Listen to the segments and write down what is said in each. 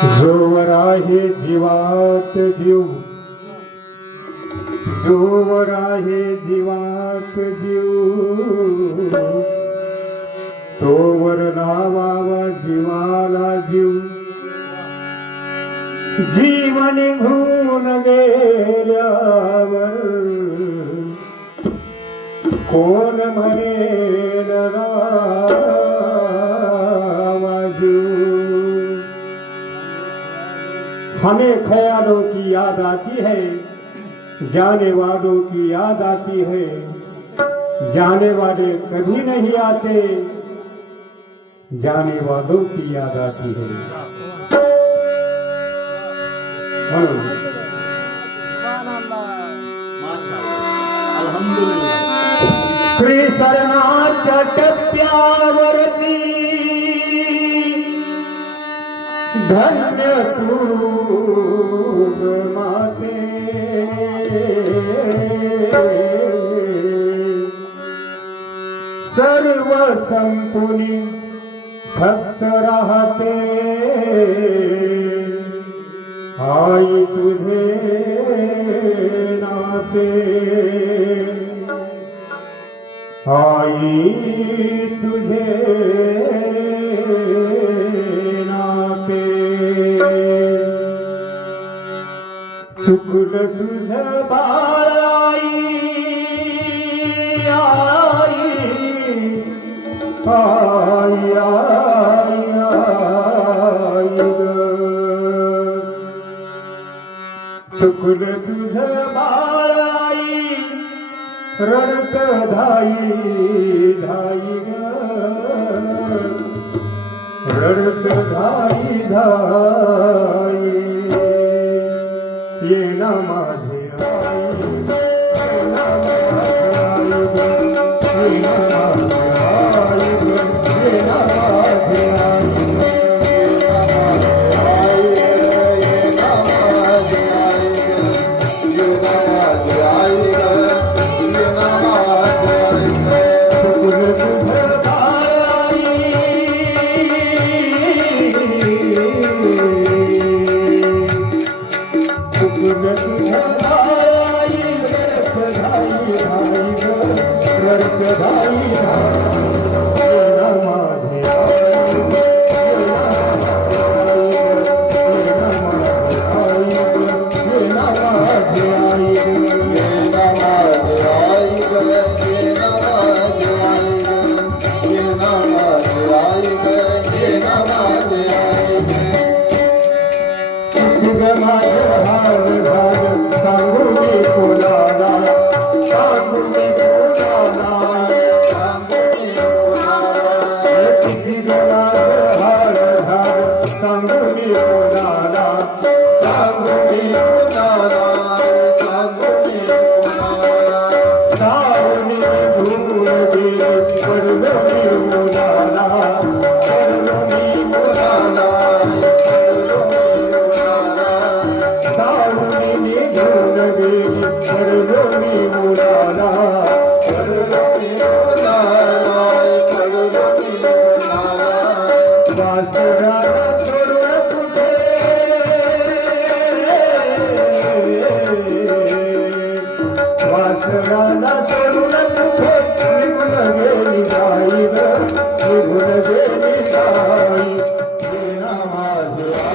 जोवर आहे जीवात जीव, जोवर आहे जीवात जीव, तोवर लावावा जीवाला जीव. जीव निघून गेल्यावर कोण म्हणेल रावा जीव. हमें ख्यालों की याद आती है, जाने वालों की याद आती है, जाने वाले कभी नहीं आते, जाने वालों की याद आती है. श्रीशरणाच्या टप्प्यावरती धन्य तू माते. सर्व संपुनी फक्त राहते आई तुझे नाते. आई तुझे नाते. चुकलं तुझं बाळ आई, आई आई आई आई ग. चुकलं तुझं बाळ आई, रडत धाई धाई ग, रडत धाई धाई. ये ना माझे आई, ये ना माझे आई ग, ये ना माझे आई ग, ये ना माझे आई ग.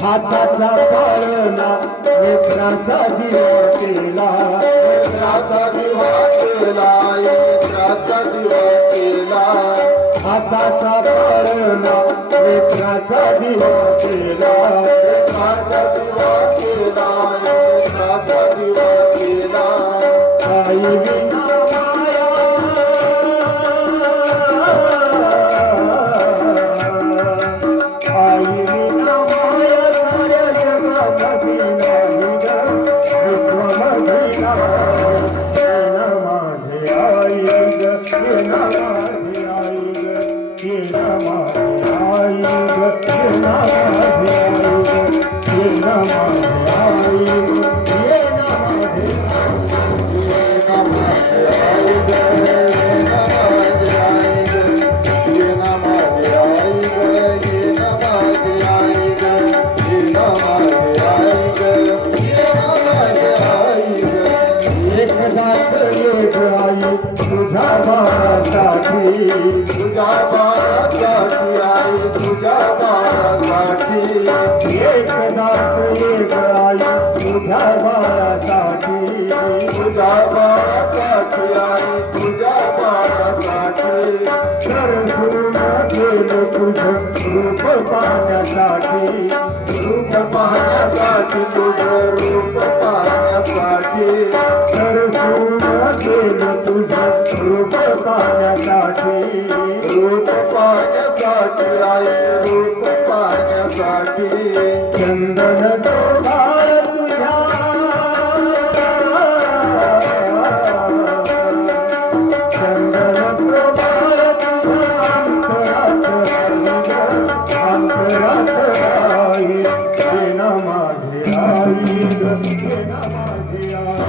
हाताचा पाळणा नेत्राचा दिवा केला, नेत्राचा दिवा केला, नेत्राचा दिवा केला. हाताचा पाळणा नेत्राचा दिवा केला, नेत्राचा दिवा केला, नेत्राचा दिवा केला. आई तुझ्या बाळासाठी आई तुझ्या बाळासाठी एक दास एक आई तुझ्या बाळासाठी तुझ्या बाळासाठी आई तुझ्या बाळासाठी सरसून गेलो तुझं रूप पाहण्यासाठी तुझं रूप पाहण्यासाठी सरसून गेलो तुझं रूप पाहण्यासाठी आई रूप पाहण्यासाठी चंदन डोलार तुझ्या चंदन डोलार तुझ्या अंतरात आई सेना माझी आई सेना माझी आई